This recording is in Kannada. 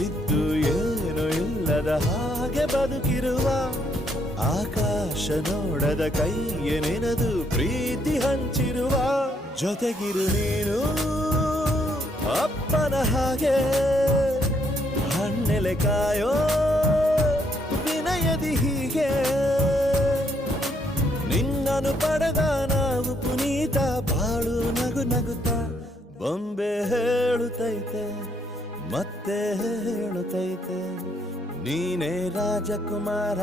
ಇದ್ದು ಏನು ಇಲ್ಲದ ಹಾಗೆ ಬದುಕಿರುವ ಆಕಾಶ ನೋಡದ ಕೈಯ ನೆನೆದು ಪ್ರೀತಿ ಹಂಚಿರುವ ಜೊತೆಗಿರು ನೀನು ಅಪ್ಪನ ಹಾಗೆ ಹಣ್ಣೆಲೆ ಕಾಯೋ ವಿನಯದಿ ಹೀಗೆ ನಿನ್ನನು ಪಡೆದ ನಾವು ಪುನೀತ ಬಾಳು ನಗು ನಗುತ್ತಾ ಬೊಂಬೆ ಹೇಳುತ್ತೈತೆ ಮತ್ತೆ ಹೇಳುತ್ತೈತೆ ನೀನೇ ರಾಜಕುಮಾರ.